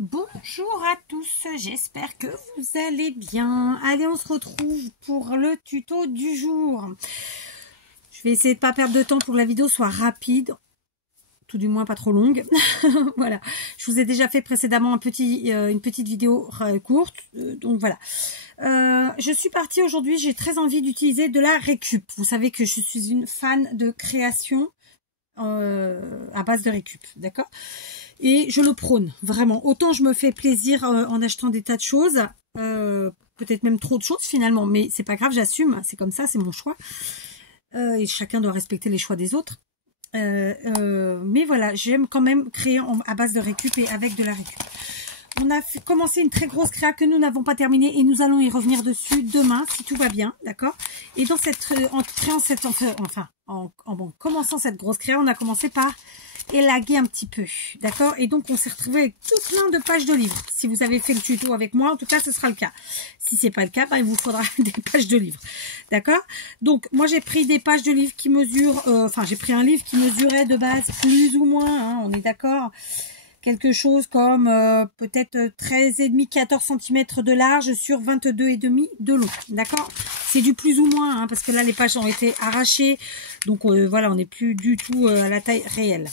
Bonjour à tous, j'espère que vous allez bien. Allez, on se retrouve pour le tuto du jour. Je vais essayer de ne pas perdre de temps pour que la vidéo soit rapide, tout du moins pas trop longue. Voilà, je vous ai déjà fait précédemment une petite vidéo courte, donc voilà. Je suis partie aujourd'hui, j'ai très envie d'utiliser de la récup. Vous savez que je suis une fan de création à base de récup, d'accord? Et je le prône, vraiment. Autant je me fais plaisir en achetant des tas de choses, peut-être même trop de choses finalement, mais c'est pas grave, j'assume, c'est comme ça, c'est mon choix. Et chacun doit respecter les choix des autres. Mais voilà, j'aime quand même créer à base de récup et avec de la récup. On a commencé une très grosse créa que nous n'avons pas terminée et nous allons y revenir dessus demain si tout va bien, d'accord? Et dans cette, en commençant cette grosse créa, on a commencé par élaguer un petit peu, d'accord? Et donc on s'est retrouvé avec tout plein de pages de livres. Si vous avez fait le tuto avec moi, en tout cas ce sera le cas. Si c'est pas le cas, il vous faudra des pages de livres, d'accord? Donc moi j'ai pris des pages de livres qui mesurent, j'ai pris un livre qui mesurait de base plus ou moins, hein, on est d'accord, quelque chose comme peut-être 13,5-14 cm de large sur 22,5 de long, d'accord? C'est du plus ou moins, hein, parce que là les pages ont été arrachées, donc voilà, on n'est plus du tout à la taille réelle.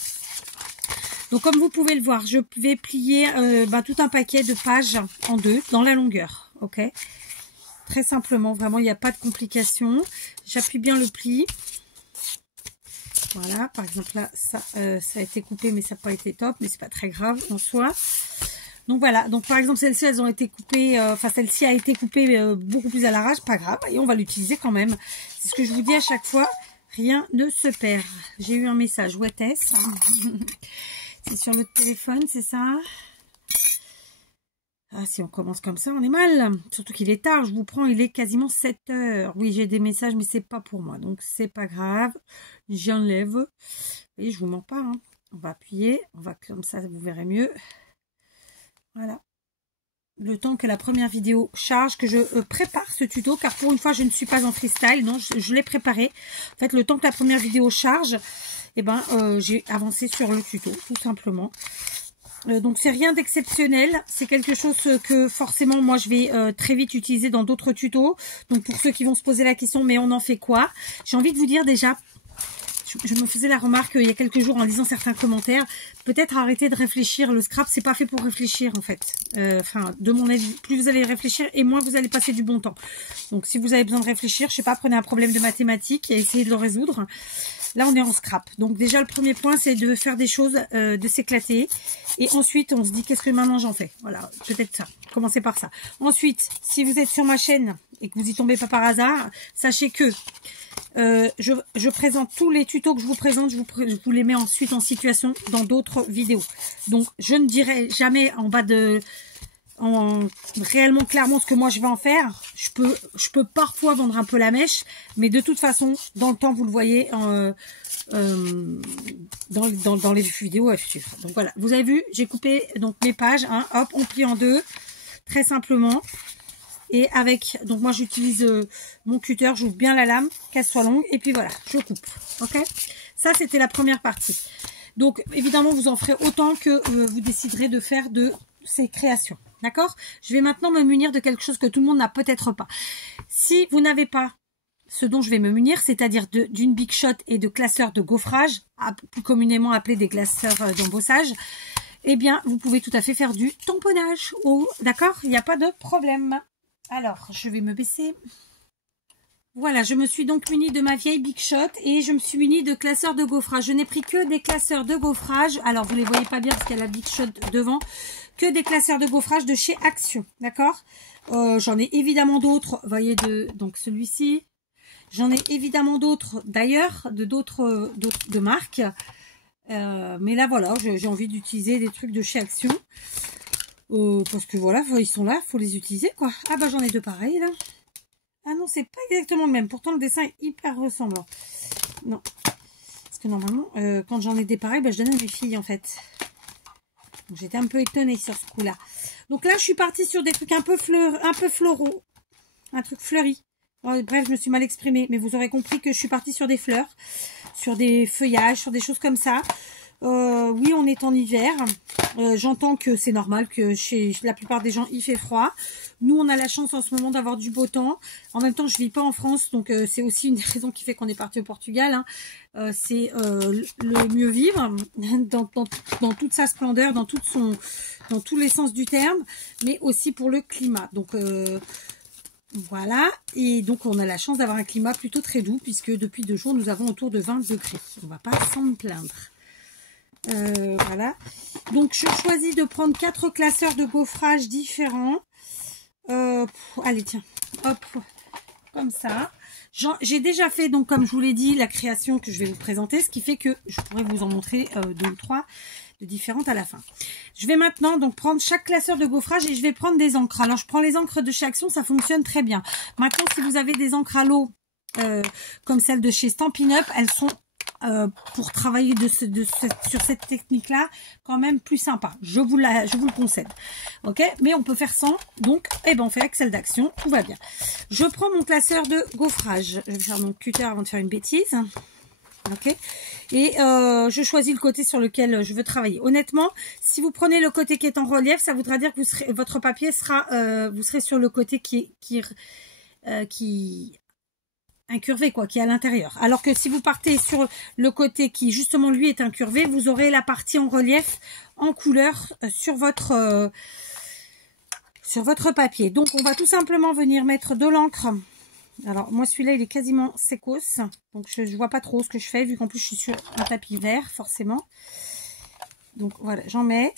Donc comme vous pouvez le voir, je vais plier tout un paquet de pages en deux dans la longueur, ok? Très simplement, vraiment, il n'y a pas de complication. J'appuie bien le pli. Voilà, par exemple là, ça a été coupé, mais ça n'a pas été top, mais c'est pas très grave en soi. Donc voilà, donc par exemple celles-ci, elles ont été coupées, celle-ci a été coupée beaucoup plus à l'arrache, pas grave, et on va l'utiliser quand même. C'est ce que je vous dis à chaque fois, rien ne se perd. J'ai eu un message, où était-ce? C'est sur le téléphone, c'est ça? Ah, si on commence comme ça, on est mal. Surtout qu'il est tard, je vous prends, il est quasiment 7 heures. Oui, j'ai des messages, mais c'est pas pour moi. Donc, c'est pas grave. J'enlève. Vous voyez, je vous mens pas. Hein. On va appuyer. On va comme ça, vous verrez mieux. Voilà. Le temps que la première vidéo charge, que je prépare ce tuto. Car pour une fois, je ne suis pas en freestyle. Non, je l'ai préparé. En fait, le temps que la première vidéo charge, j'ai avancé sur le tuto, tout simplement. Donc c'est rien d'exceptionnel, c'est quelque chose que forcément moi je vais très vite utiliser dans d'autres tutos. Donc pour ceux qui vont se poser la question, mais on en fait quoi? J'ai envie de vous dire déjà, je me faisais la remarque il y a quelques jours en lisant certains commentaires, peut-être arrêter de réfléchir, le scrap c'est pas fait pour réfléchir en fait. De mon avis, plus vous allez réfléchir et moins vous allez passer du bon temps. Donc si vous avez besoin de réfléchir, je sais pas, prenez un problème de mathématiques et essayez de le résoudre. Là, on est en scrap. Donc déjà, le premier point, c'est de faire des choses, de s'éclater. Et ensuite, on se dit, qu'est-ce que maintenant j'en fais? Voilà, peut-être ça. Commencez par ça. Ensuite, si vous êtes sur ma chaîne et que vous y tombez pas par hasard, sachez que je présente tous les tutos que je vous présente, je vous les mets ensuite en situation dans d'autres vidéos. Donc, je ne dirai jamais en bas de... réellement clairement ce que moi je vais en faire. Je peux parfois vendre un peu la mèche, mais de toute façon dans le temps vous le voyez dans les vidéos à suivre. Donc voilà, vous avez vu, j'ai coupé donc mes pages, hein, hop, on plie en deux très simplement, et avec, donc moi j'utilise mon cutter, j'ouvre bien la lame qu'elle soit longue, et puis voilà, je coupe. Ok, ça c'était la première partie. Donc évidemment vous en ferez autant que vous déciderez de faire de ces créations. D'accord? Je vais maintenant me munir de quelque chose que tout le monde n'a peut-être pas. Si vous n'avez pas ce dont je vais me munir, c'est-à-dire d'une Big Shot et de classeurs de gaufrage, plus communément appelés des classeurs d'embossage, eh bien, vous pouvez tout à fait faire du tamponnage. D'accord? Il n'y a pas de problème. Alors, je vais me baisser. Voilà, je me suis donc munie de ma vieille Big Shot et je me suis munie de classeurs de gaufrage. Je n'ai pris que des classeurs de gaufrage. Alors, vous ne les voyez pas bien parce qu'il y a la Big Shot devant. Que des classeurs de gaufrage de chez Action, d'accord? J'en ai évidemment d'autres, vous voyez, donc celui-ci. J'en ai évidemment d'autres d'ailleurs, de marques. Mais là, voilà, j'ai envie d'utiliser des trucs de chez Action. Parce que voilà, ils sont là, il faut les utiliser, quoi. Ah bah, j'en ai deux pareils, là. Ah non, c'est pas exactement le même. Pourtant, le dessin est hyper ressemblant. Non. Parce que normalement, quand j'en ai des pareils, je donne à mes filles, en fait. J'étais un peu étonnée sur ce coup-là. Donc là, je suis partie sur des trucs un peu floraux. Un truc fleuri. Bref, je me suis mal exprimée. Mais vous aurez compris que je suis partie sur des fleurs, sur des feuillages, sur des choses comme ça. Oui, on est en hiver. J'entends que c'est normal que chez la plupart des gens, il fait froid. Nous, on a la chance en ce moment d'avoir du beau temps. En même temps, je vis pas en France, donc c'est aussi une des raisons qui fait qu'on est parti au Portugal. Hein. C'est le mieux vivre dans toute sa splendeur, dans tous les sens du terme, mais aussi pour le climat. Donc voilà, et donc on a la chance d'avoir un climat plutôt très doux, puisque depuis 2 jours, nous avons autour de 20 degrés. On va pas s'en plaindre. Voilà, donc je choisis de prendre 4 classeurs de gaufrage différents. Allez, tiens, hop, comme ça. J'ai déjà fait, donc comme je vous l'ai dit, la création que je vais vous présenter, ce qui fait que je pourrais vous en montrer 2 ou 3 de différentes à la fin. Je vais maintenant donc prendre chaque classeur de gaufrage et je vais prendre des encres. Alors je prends les encres de chez Action, ça fonctionne très bien. Maintenant, si vous avez des encres à l'eau comme celle de chez Stampin' Up, elles sont pour travailler sur cette technique là quand même plus sympa, je vous le concède, ok, mais on peut faire sans, donc on fait avec celle d'Action, tout va bien. Je prends mon classeur de gaufrage, je vais faire mon cutter avant de faire une bêtise, ok, et je choisis le côté sur lequel je veux travailler. Honnêtement, si vous prenez le côté qui est en relief, ça voudra dire que votre papier sera vous serez sur le côté qui incurvé, quoi, qui est à l'intérieur. Alors que si vous partez sur le côté qui justement lui est incurvé, vous aurez la partie en relief en couleur sur votre papier. Donc on va tout simplement venir mettre de l'encre. Alors moi celui-là il est quasiment secos, donc je vois pas trop ce que je fais vu qu'en plus je suis sur un tapis vert forcément. Donc voilà, j'en mets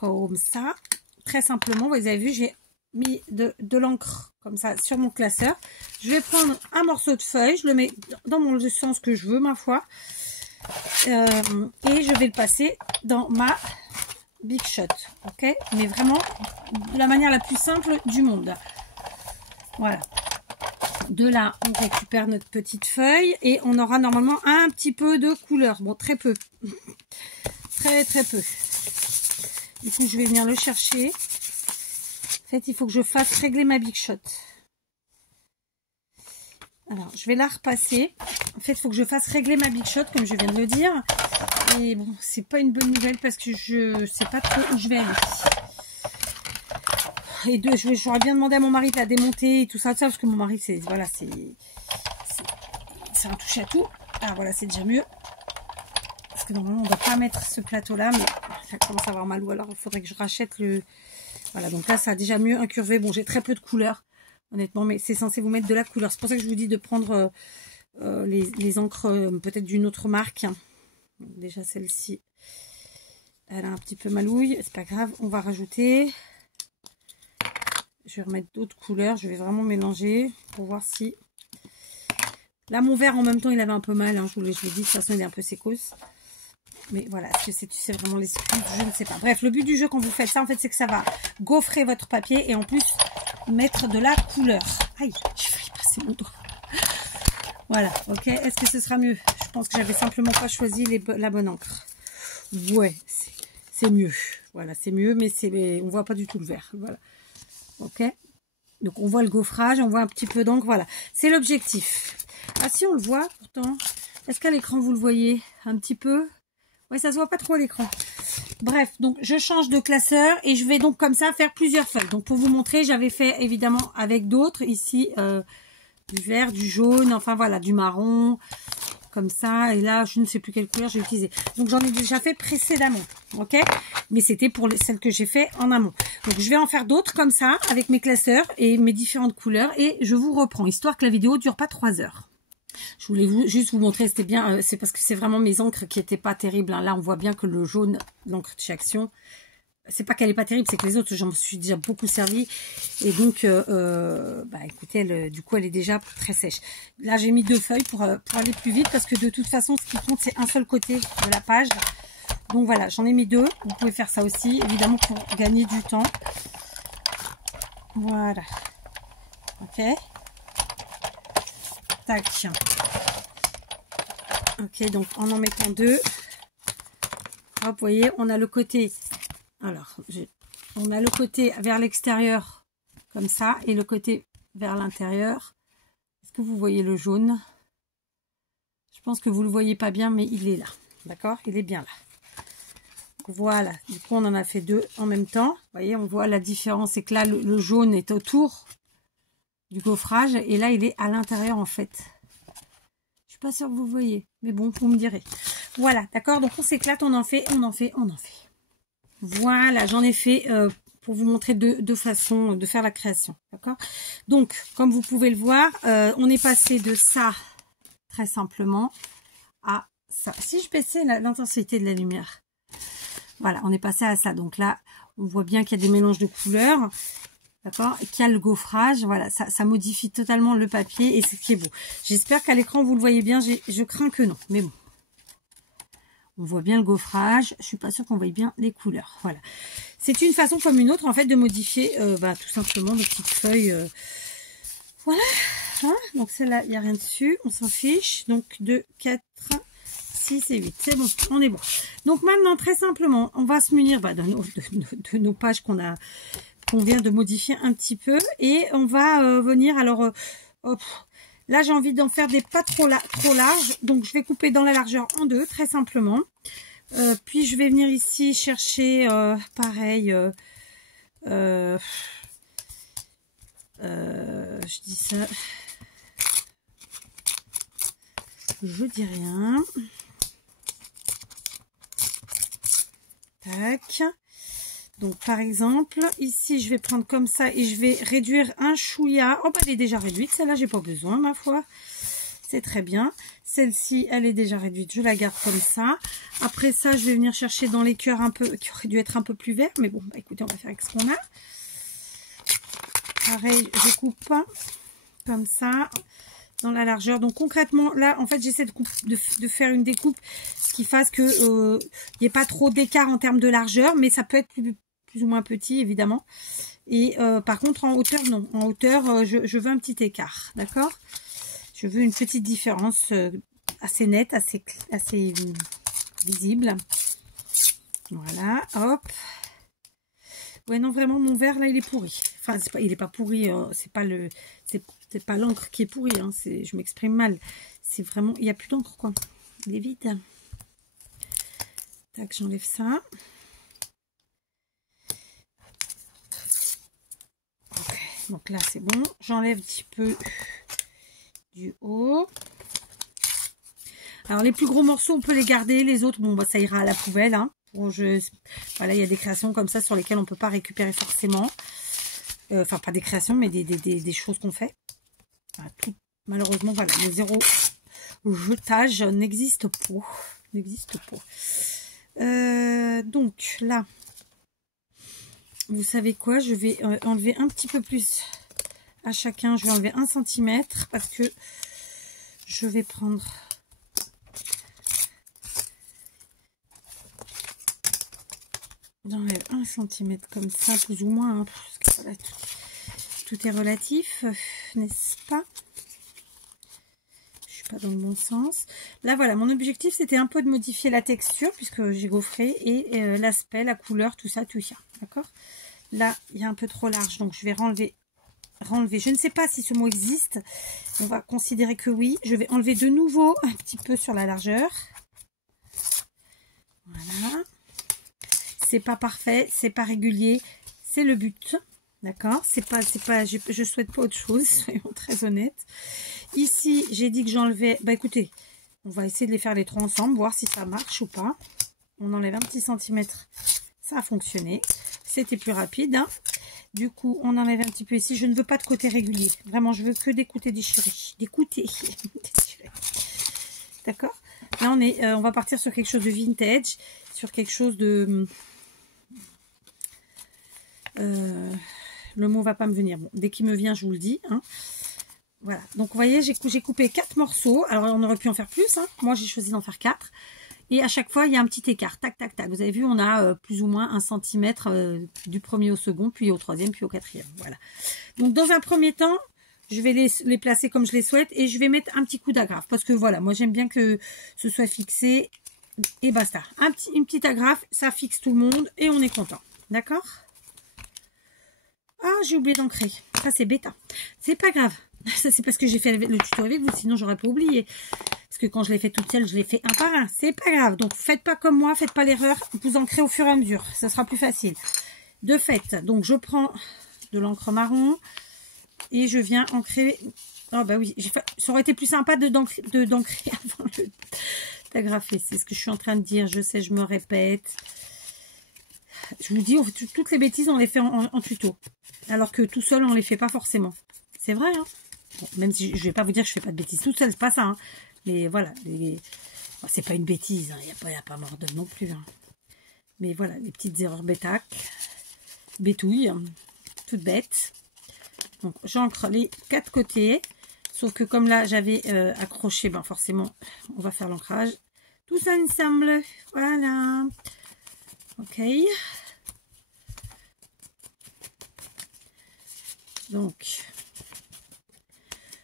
comme ça, très simplement. Vous avez vu, j'ai mis de l'encre comme ça sur mon classeur. Je vais prendre un morceau de feuille, je le mets dans le sens que je veux, ma foi, et je vais le passer dans ma Big Shot, ok, mais vraiment de la manière la plus simple du monde. Voilà, de là on récupère notre petite feuille et on aura normalement un petit peu de couleur, bon très peu, très peu. Du coup je vais venir le chercher. En fait, il faut que je fasse régler ma Big Shot. Alors, je vais la repasser. En fait, il faut que je fasse régler ma Big Shot, comme je viens de le dire. Et bon, c'est pas une bonne nouvelle parce que je sais pas trop où je vais aller. Et j'aurais bien demandé à mon mari de la démonter et tout ça, parce que mon mari, c'est voilà, c'est un touche à tout. Ah voilà, c'est déjà mieux. Parce que normalement, on ne doit pas mettre ce plateau-là, mais ça commence à avoir mal. Ou alors, il faudrait que je rachète le... Voilà, donc là, ça a déjà mieux incurvé. Bon, j'ai très peu de couleur, honnêtement, mais c'est censé vous mettre de la couleur. C'est pour ça que je vous dis de prendre les encres peut-être d'une autre marque. Déjà, celle-ci, elle a un petit peu malouille. C'est pas grave, on va rajouter. Je vais remettre d'autres couleurs. Je vais vraiment mélanger pour voir si... Là, mon vert, en même temps, il avait un peu mal. Hein, je vous l'ai dit, de toute façon, il est un peu secos. Mais voilà, est-ce que tu sais vraiment l'esprit, je ne sais pas. Bref, le but du jeu quand vous faites ça, en fait, c'est que ça va gaufrer votre papier et en plus mettre de la couleur. Aïe, j'ai failli passer mon doigt. Voilà, ok. Est-ce que ce sera mieux? Je pense que j'avais simplement pas choisi la bonne encre. Ouais, c'est mieux. Voilà, c'est mieux, mais on voit pas du tout le vert. Voilà, ok. Donc on voit le gaufrage, on voit un petit peu d'encre. Voilà, c'est l'objectif. Ah si, on le voit pourtant. Est-ce qu'à l'écran vous le voyez un petit peu? Ouais, ça se voit pas trop à l'écran. Bref, donc je change de classeur et je vais donc comme ça faire plusieurs feuilles. Donc pour vous montrer, j'avais fait évidemment avec d'autres ici du vert, du jaune, enfin voilà, du marron, comme ça. Et là, je ne sais plus quelle couleur j'ai utilisé. Donc j'en ai déjà fait précédemment, ok? Mais c'était pour celles que j'ai fait en amont. Donc je vais en faire d'autres comme ça avec mes classeurs et mes différentes couleurs et je vous reprends, histoire que la vidéo dure pas 3 heures. Je voulais juste vous montrer, c'était bien, c'est parce que c'est vraiment mes encres qui n'étaient pas terribles. Hein. Là, on voit bien que le jaune, l'encre de chez Action, c'est pas qu'elle est pas terrible, c'est que les autres, j'en me suis déjà beaucoup servi. Et donc, écoutez, du coup, elle est déjà très sèche. Là, j'ai mis 2 feuilles pour aller plus vite parce que de toute façon, ce qui compte, c'est un seul côté de la page. Donc voilà, j'en ai mis 2. Vous pouvez faire ça aussi, évidemment, pour gagner du temps. Voilà. Ok. Tac. Ok, donc en mettant 2, hop, vous voyez, on a le côté, alors, on a le côté vers l'extérieur, comme ça, et le côté vers l'intérieur. Est-ce que vous voyez le jaune? Je pense que vous le voyez pas bien, mais il est là. D'accord? Il est bien là. Donc, voilà. Du coup, on en a fait 2 en même temps. Vous voyez, on voit la différence. C'est que là, le jaune est autour du gaufrage. Et là, il est à l'intérieur, en fait. Je suis pas sûre que vous voyez. Mais bon, vous me direz. Voilà. D'accord? Donc, on s'éclate. On en fait. Voilà. J'en ai fait pour vous montrer deux façons de faire la création. D'accord? Donc, comme vous pouvez le voir, on est passé de ça, très simplement, à ça. Si je baissais l'intensité de la lumière, voilà, on est passé à ça. Donc là, on voit bien qu'il y a des mélanges de couleurs, d'accord, et qu'il y a le gaufrage. Voilà, ça modifie totalement le papier et c'est ce qui est beau. J'espère qu'à l'écran vous le voyez bien. Je crains que non, mais bon, on voit bien le gaufrage. Je suis pas sûre qu'on voit bien les couleurs. Voilà, c'est une façon comme une autre en fait de modifier, tout simplement nos petites feuilles. Voilà. Hein, donc celle-là, il n'y a rien dessus. On s'en fiche. Donc 2, 4, 6 et 8. C'est bon, on est bon. Donc maintenant, très simplement, on va se munir de nos pages qu'on vient de modifier un petit peu. Et on va venir, alors, là j'ai envie d'en faire des pas trop larges. Donc je vais couper dans la largeur en 2, très simplement. Puis je vais venir ici chercher, pareil, je dis ça, je dis rien. Tac. Donc par exemple ici je vais prendre comme ça et je vais réduire un chouïa. Oh bah elle est déjà réduite, celle-là j'ai pas besoin ma foi, c'est très bien. Celle-ci elle est déjà réduite, je la garde comme ça. Après ça je vais venir chercher dans les cœurs un peu qui aurait dû être un peu plus vert, mais bon bah écoutez, on va faire avec ce qu'on a. Pareil, je coupe comme ça dans la largeur. Donc concrètement là en fait j'essaie de faire une découpe qui fasse que il n'y ait pas trop d'écart en termes de largeur, mais ça peut être plus ou moins petit évidemment. Et par contre en hauteur non, en hauteur je veux un petit écart, d'accord, je veux une petite différence assez nette, assez visible. Voilà, hop. Ouais non, vraiment mon verre là il est pourri. Enfin il est pas pourri, c'est pas l'encre qui est pourrie, hein, je m'exprime mal. C'est vraiment, il n'y a plus d'encre quoi. Il est vide. Tac, j'enlève ça. Okay, donc là c'est bon. J'enlève un petit peu du haut. Alors les plus gros morceaux on peut les garder, les autres bon bah ça ira à la poubelle. Hein. Voilà, il y a des créations comme ça sur lesquelles on peut pas récupérer forcément. Enfin pas des créations mais des choses qu'on fait. Voilà, tout, malheureusement voilà, le zéro jetage n'existe pas. Donc là, vous savez quoi, je vais enlever un petit peu plus à chacun. Je vais enlever 1 cm parce que je vais prendre j'enlève 1 cm comme ça, plus ou moins, hein, parce que voilà, tout est relatif, n'est-ce pas? Je suis pas dans le bon sens. Là, voilà, mon objectif, c'était un peu de modifier la texture, puisque j'ai gaufré, et l'aspect, la couleur, tout ça, d'accord? Là, il y a un peu trop large, donc je vais renlever. Je ne sais pas si ce mot existe. On va considérer que oui. Je vais enlever de nouveau un petit peu sur la largeur. Voilà. C'est pas parfait, c'est pas régulier, c'est le but, d'accord, je souhaite pas autre chose, soyons très honnêtes. Ici j'ai dit que j'enlevais, bah écoutez, on va essayer de les faire les 3 ensemble, voir si ça marche ou pas. On enlève un petit centimètre, ça a fonctionné, c'était plus rapide, hein. Du coup on enlève un petit peu ici. Je ne veux pas de côté régulier, vraiment je veux que des côtés déchirés, d'accord. Là on va partir sur quelque chose de vintage, sur quelque chose de le mot va pas me venir. Bon, dès qu'il me vient, je vous le dis. Hein. Voilà. Donc, vous voyez, j'ai coupé 4 morceaux. Alors, on aurait pu en faire plus. Hein. Moi, j'ai choisi d'en faire 4. Et à chaque fois, il y a un petit écart. Tac, tac, tac. Vous avez vu, on a plus ou moins 1 cm du premier au second, puis au troisième, puis au quatrième. Voilà. Donc, dans un premier temps, je vais les placer comme je les souhaite. Et je vais mettre un petit coup d'agrafe. Parce que, voilà, moi, j'aime bien que ce soit fixé. Et basta. Une petite agrafe, ça fixe tout le monde. Et on est content. D'accord ? Ah, j'ai oublié d'ancrer. Ça, c'est bêta. C'est pas grave. Ça, c'est parce que j'ai fait le tuto avec vous. Sinon, j'aurais pas oublié. Parce Parce que quand je l'ai fait toute seule, je l'ai fait un par un. C'est pas grave. Donc, faites pas comme moi. Faites pas l'erreur. Vous ancrez au fur et à mesure. Ce sera plus facile. De fait, donc je prends de l'encre marron. Et je viens ancrer... Oh bah oui, ça aurait été plus sympa d'ancrer avant d'agrafer. C'est ce que je suis en train de dire. Je sais, je me répète. Je vous dis, toutes les bêtises, on les fait en tuto. Alors que tout seul, on les fait pas forcément. C'est vrai, hein. Bon, même si je vais pas vous dire que je fais pas de bêtises toute seule, c'est pas ça. Hein. Mais voilà, oh, c'est pas une bêtise. Il n'y a pas mort d'homme non plus. Hein. Mais voilà, les petites erreurs bétouilles, toutes bêtes. Donc, j'ancre les 4 côtés. Sauf que comme là, j'avais accroché, ben forcément, on va faire l'ancrage. Tout ça ensemble. Voilà. Ok. Donc,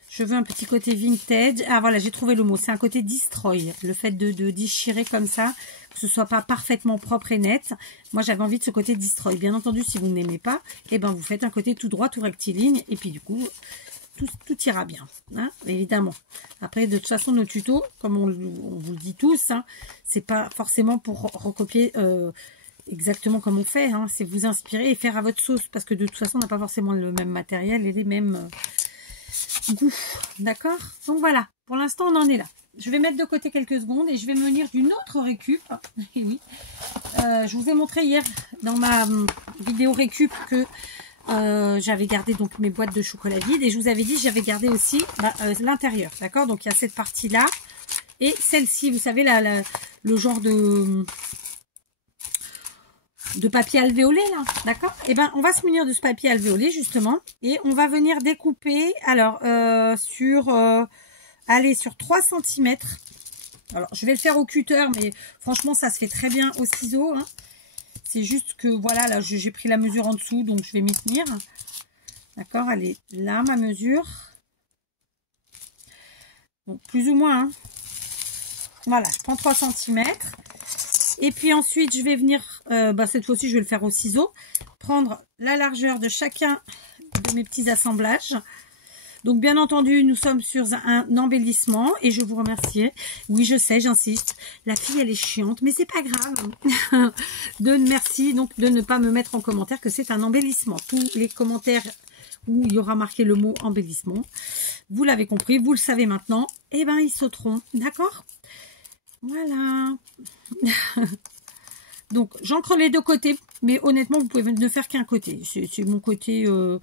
je veux un petit côté vintage. Ah, voilà, j'ai trouvé le mot. C'est un côté destroy. Le fait de déchirer comme ça, que ce soit pas parfaitement propre et net. Moi, j'avais envie de ce côté destroy. Bien entendu, si vous n'aimez pas, eh ben, vous faites un côté tout droit, tout rectiligne. Et puis, du coup, tout ira bien, hein, évidemment. Après, de toute façon, nos tutos, comme on vous le dit tous, hein, c'est pas forcément pour recopier exactement comme on fait. Hein, c'est vous inspirer et faire à votre sauce. Parce que de toute façon, on n'a pas forcément le même matériel et les mêmes goûts. D'accord? Donc voilà, pour l'instant, on en est là. Je vais mettre de côté quelques secondes et je vais me munir d'une autre récup. Et oui, je vous ai montré hier dans ma vidéo récup que j'avais gardé donc mes boîtes de chocolat vides et je vous avais dit j'avais gardé aussi l'intérieur, d'accord? Donc il y a cette partie là et celle-ci, vous savez le genre de papier alvéolé là, d'accord? Et ben on va se munir de ce papier alvéolé justement et on va venir découper alors sur 3 cm. Alors je vais le faire au cutter mais franchement ça se fait très bien au ciseau, hein. C'est juste que voilà, là j'ai pris la mesure en dessous, donc je vais m'y tenir. D'accord, elle est là ma mesure. Donc plus ou moins. Hein. Voilà, je prends 3 cm. Et puis ensuite, je vais venir, cette fois-ci, je vais le faire au ciseau. Prendre la largeur de chacun de mes petits assemblages. Donc, bien entendu, nous sommes sur un embellissement et je vous remercie. Oui, je sais, j'insiste. La fille, elle est chiante, mais c'est pas grave. Merci donc de ne pas me mettre en commentaire que c'est un embellissement. Tous les commentaires où il y aura marqué le mot embellissement, vous l'avez compris, vous le savez maintenant, eh ben, ils sauteront. D'accord? Voilà. Donc, j'encre les 2 côtés, mais honnêtement, vous pouvez ne faire qu'un côté. C'est mon côté... je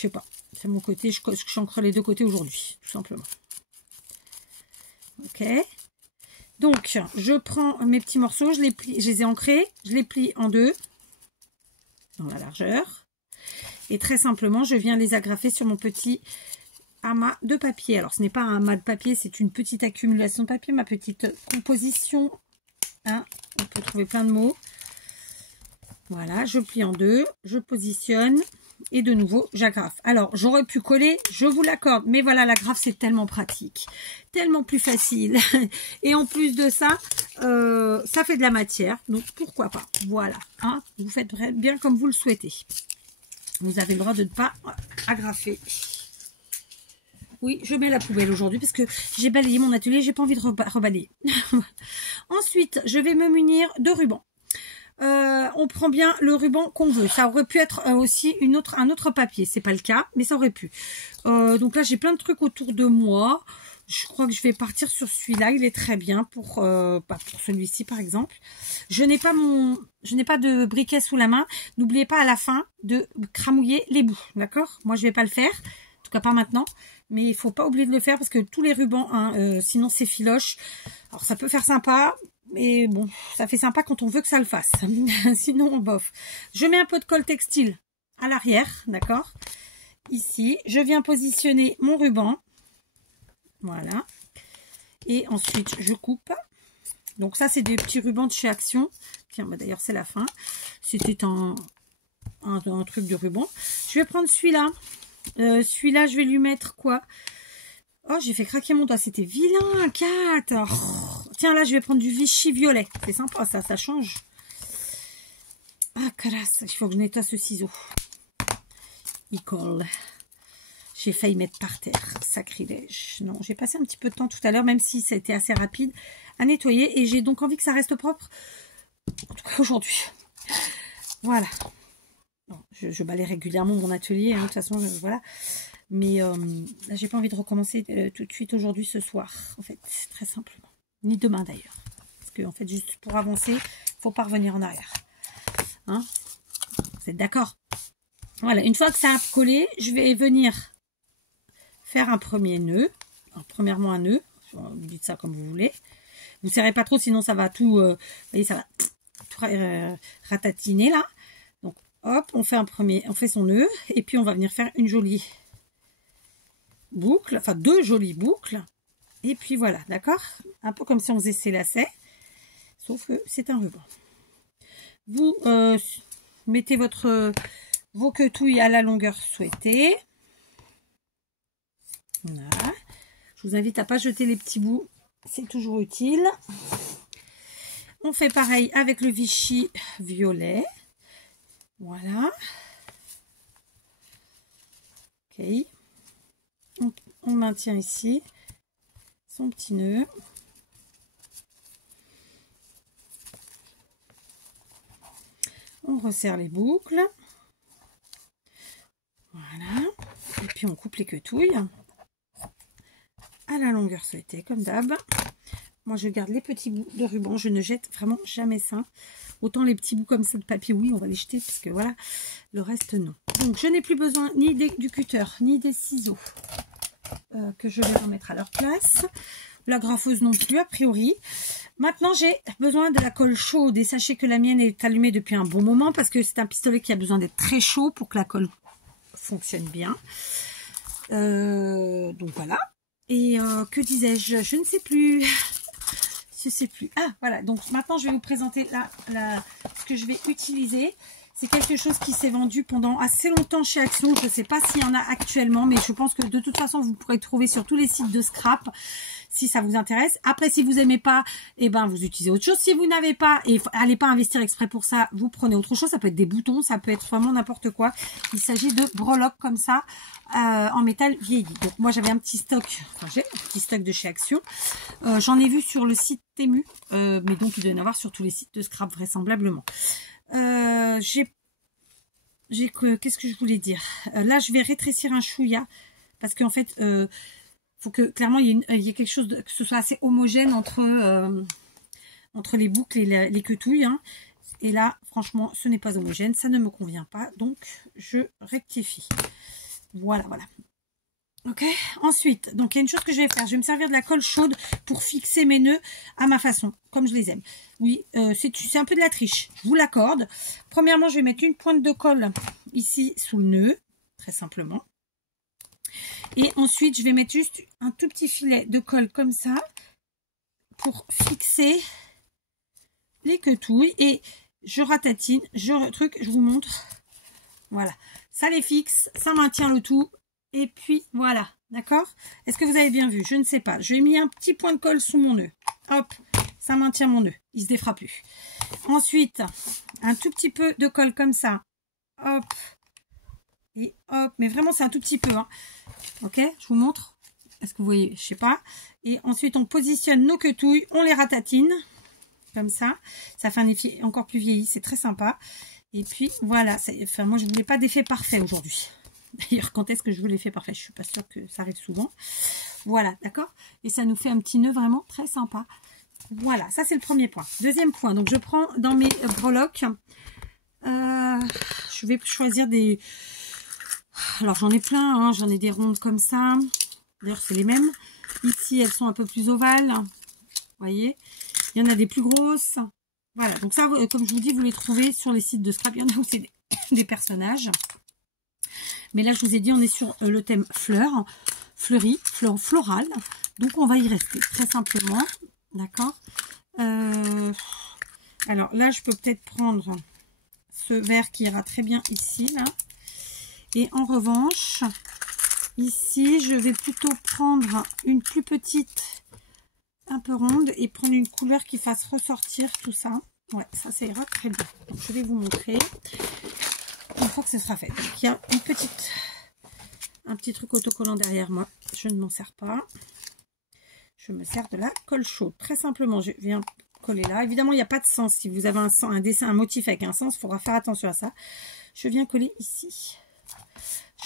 sais pas, c'est mon côté, j'encre les 2 côtés aujourd'hui, tout simplement. Ok. Donc, je prends mes petits morceaux, je les ai ancrés, je les plie en 2, dans la largeur. Et très simplement, je viens les agrafer sur mon petit amas de papier. Alors, ce n'est pas un amas de papier, c'est une petite accumulation de papier, ma petite composition. Hein, on peut trouver plein de mots. Voilà, je plie en 2, je positionne. Et de nouveau, j'agrafe. Alors, j'aurais pu coller, je vous l'accorde. Mais voilà, l'agrafe, c'est tellement pratique. Tellement plus facile. Et en plus de ça, ça fait de la matière. Donc, pourquoi pas. Voilà. Hein, vous faites bien comme vous le souhaitez. Vous avez le droit de ne pas agrafer. Oui, je mets la poubelle aujourd'hui parce que j'ai balayé mon atelier. J'ai pas envie de rebalayer. Ensuite, je vais me munir de ruban. On prend bien le ruban qu'on veut. Ça aurait pu être aussi un autre papier. C'est pas le cas, mais ça aurait pu. Donc là, j'ai plein de trucs autour de moi. Je crois que je vais partir sur celui-là. Il est très bien pour celui-ci, par exemple. Je n'ai pas de briquet sous la main. N'oubliez pas à la fin de cramouiller les bouts. D'accord? Moi, je vais pas le faire. En tout cas, pas maintenant. Mais il faut pas oublier de le faire parce que tous les rubans, hein, sinon c'est filoche. Alors, ça peut faire sympa. Mais bon, ça fait sympa quand on veut que ça le fasse. Sinon, bof. Je mets un peu de colle textile à l'arrière, d'accord? Ici, je viens positionner mon ruban. Voilà. Et ensuite, je coupe. Donc ça, c'est des petits rubans de chez Action. Tiens, bah d'ailleurs, c'est la fin. C'était un truc de ruban. Je vais prendre celui-là. Celui-là, je vais lui mettre quoi? Oh, j'ai fait craquer mon doigt. C'était vilain, Kat. Oh. Tiens, là, je vais prendre du Vichy violet. C'est sympa, ça change. Ah, carasse. Il faut que je nettoie ce ciseau. Il colle. J'ai failli mettre par terre, sacrilège. Non, j'ai passé un petit peu de temps tout à l'heure, même si ça a été assez rapide, à nettoyer. Et j'ai donc envie que ça reste propre, en tout cas aujourd'hui. Voilà. Bon, je balaye régulièrement mon atelier, hein, de toute façon, voilà. Mais là, j'ai pas envie de recommencer tout de suite aujourd'hui, ce soir, en fait, très simplement. Ni demain d'ailleurs. Parce que, en fait, juste pour avancer, faut pas revenir en arrière. Hein? Vous êtes d'accord? Voilà, une fois que ça a collé, je vais venir faire un premier nœud. Alors, premièrement un nœud, vous dites ça comme vous voulez. Vous ne serrez pas trop, sinon ça va tout, vous voyez, ça va tout ratatiner là. Donc hop, on fait son nœud et puis on va venir faire une jolie boucle, enfin 2 jolies boucles. Et puis voilà, d'accord? Un peu comme si on faisait ses lacets, sauf que c'est un ruban. Vous mettez vos quetouilles à la longueur souhaitée. Voilà. Je vous invite à pas jeter les petits bouts, c'est toujours utile. On fait pareil avec le Vichy violet. Voilà. Ok. On maintient ici son petit nœud. On resserre les boucles. Voilà. Et puis on coupe les quetouilles à la longueur souhaitée, comme d'hab. Moi, je garde les petits bouts de ruban. Je ne jette vraiment jamais ça. Autant les petits bouts comme ça de papier, oui, on va les jeter, parce que voilà, le reste, non. Donc, je n'ai plus besoin ni du cutter, ni des ciseaux que je vais remettre à leur place. La graffeuse non plus, a priori. Maintenant, j'ai besoin de la colle chaude. Et sachez que la mienne est allumée depuis un bon moment, parce que c'est un pistolet qui a besoin d'être très chaud pour que la colle fonctionne bien. Donc, voilà. Et que disais-je? Je ne sais plus. Je sais plus. Ah, voilà. Donc, maintenant, je vais vous présenter ce que je vais utiliser. C'est quelque chose qui s'est vendu pendant assez longtemps chez Action. Je ne sais pas s'il y en a actuellement, mais je pense que de toute façon, vous pourrez trouver sur tous les sites de scrap si ça vous intéresse. Après, si vous n'aimez pas, eh ben, vous utilisez autre chose. Si vous n'avez pas, et allez pas investir exprès pour ça, vous prenez autre chose. Ça peut être des boutons, ça peut être vraiment n'importe quoi. Il s'agit de breloques comme ça, en métal vieilli. Donc, moi, j'avais un petit stock, enfin, j'ai un petit stock de chez Action. J'en ai vu sur le site Temu, mais donc, il doit y en avoir sur tous les sites de scrap, vraisemblablement. Qu'est-ce que je voulais dire? Là, je vais rétrécir un chouïa, parce qu'en fait, faut que clairement il y ait quelque chose que ce soit assez homogène entre les boucles et les quetouilles, hein. Et là, franchement, ce n'est pas homogène, ça ne me convient pas, donc je rectifie. Voilà. Ok. Ensuite, donc il y a une chose que je vais faire, je vais me servir de la colle chaude pour fixer mes nœuds à ma façon, comme je les aime. Oui, c'est un peu de la triche, je vous l'accorde. Premièrement, je vais mettre une pointe de colle ici sous le nœud, très simplement. Et ensuite, je vais mettre juste un tout petit filet de colle comme ça pour fixer les quetouilles. Et je ratatine, je vous montre. Voilà, ça les fixe, ça maintient le tout. Et puis voilà, d'accord? Est-ce que vous avez bien vu? Je ne sais pas. Je lui ai mis un petit point de colle sous mon nœud. Hop, ça maintient mon nœud. Il ne se défera plus. Ensuite, un tout petit peu de colle comme ça. Hop. Et hop. Mais vraiment, c'est un tout petit peu. Hein. Ok, je vous montre. Est-ce que vous voyez? Je sais pas. Et ensuite, on positionne nos quetouilles. On les ratatine. Comme ça. Ça fait un effet encore plus vieilli. C'est très sympa. Et puis, voilà. Enfin, moi, je ne voulais pas d'effet parfait aujourd'hui. D'ailleurs, quand est-ce que je veux l'effet parfait? Je ne suis pas sûre que ça arrive souvent. Voilà, d'accord? Et ça nous fait un petit nœud vraiment très sympa. Voilà, ça c'est le premier point. Deuxième point, donc je prends dans mes breloques. Je vais choisir des... Alors j'en ai plein, hein, j'en ai des rondes comme ça. D'ailleurs, c'est les mêmes. Ici, elles sont un peu plus ovales. Vous voyez? Il y en a des plus grosses. Voilà, donc ça, comme je vous dis, vous les trouvez sur les sites de scrap. Il y en a où c'est des personnages. Mais là, je vous ai dit, on est sur le thème fleurs, fleurie, fleur florale. Donc, on va y rester très simplement. D'accord. Alors là, je peux peut-être prendre ce vert qui ira très bien ici. Là. Et en revanche, ici, je vais plutôt prendre une plus petite, un peu ronde, et prendre une couleur qui fasse ressortir tout ça. Ouais, ça ira très bien. Donc, je vais vous montrer. Une fois que ce sera fait. Donc, il y a une petite un petit truc autocollant derrière moi. Je ne m'en sers pas. Je me sers de la colle chaude. Très simplement, je viens coller là. Évidemment, il n'y a pas de sens. Si vous avez un dessin, un motif avec un sens, il faudra faire attention à ça. Je viens coller ici.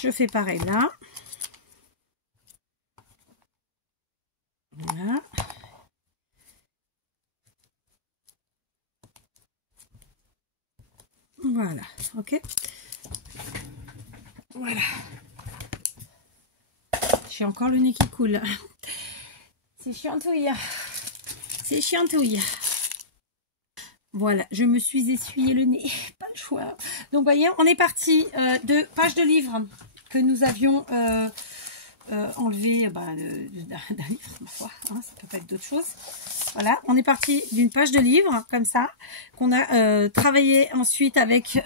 Je fais pareil là. Voilà. Voilà, ok. Voilà. J'ai encore le nez qui coule. C'est chiantouille. C'est chiantouille. Voilà, je me suis essuyé le nez. Pas le choix. Donc, vous voyez, on est parti de pages de livres que nous avions enlevé d'un livre, ma foi. Hein, ça peut pas être d'autre chose. Voilà, on est parti d'une page de livre, comme ça, qu'on a travaillé ensuite avec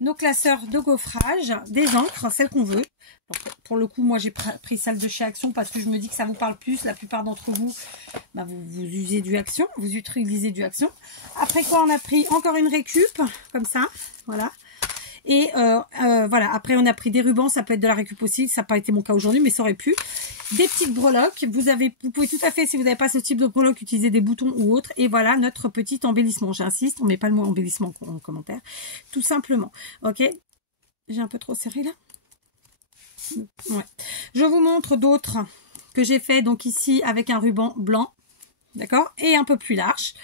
nos classeurs de gaufrage, des encres, celles qu'on veut. Donc, pour le coup, moi, j'ai pris celle de chez Action parce que je me dis que ça vous parle plus. La plupart d'entre vous, bah, vous usez du Action, vous utilisez du Action. Après quoi, on a pris encore une récup, comme ça, voilà. Et voilà, après on a pris des rubans, ça peut être de la récup aussi, ça n'a pas été mon cas aujourd'hui, mais ça aurait pu. Des petites breloques, vous pouvez tout à fait, si vous n'avez pas ce type de breloque, utiliser des boutons ou autres. Et voilà notre petit embellissement, j'insiste, on ne met pas le mot embellissement en commentaire, tout simplement. Ok, j'ai un peu trop serré là. Ouais. Je vous montre d'autres que j'ai fait, donc ici avec un ruban blanc, d'accord, et un peu plus large.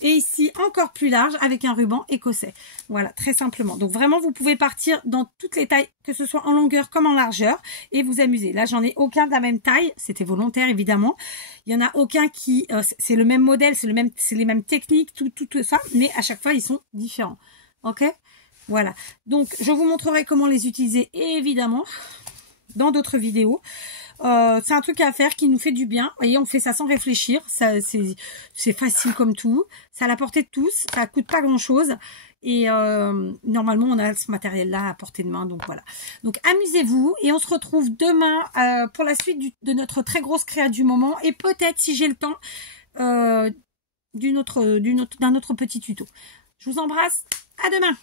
Et ici, encore plus large avec un ruban écossais. Voilà, très simplement. Donc vraiment, vous pouvez partir dans toutes les tailles, que ce soit en longueur comme en largeur, et vous amuser. Là, j'en ai aucun de la même taille. C'était volontaire, évidemment. Il y en a aucun qui... c'est le même modèle, c'est les mêmes techniques, tout ça. Mais à chaque fois, ils sont différents. Ok? Voilà. Donc, je vous montrerai comment les utiliser, évidemment, dans d'autres vidéos. C'est un truc à faire qui nous fait du bien. Vous voyez, on fait ça sans réfléchir. C'est facile comme tout. C'est à la portée de tous. Ça coûte pas grand chose. Et normalement, on a ce matériel-là à portée de main. Donc voilà. Donc amusez-vous. Et on se retrouve demain pour la suite de notre très grosse créa du moment. Et peut-être, si j'ai le temps, d'un autre petit tuto. Je vous embrasse. À demain.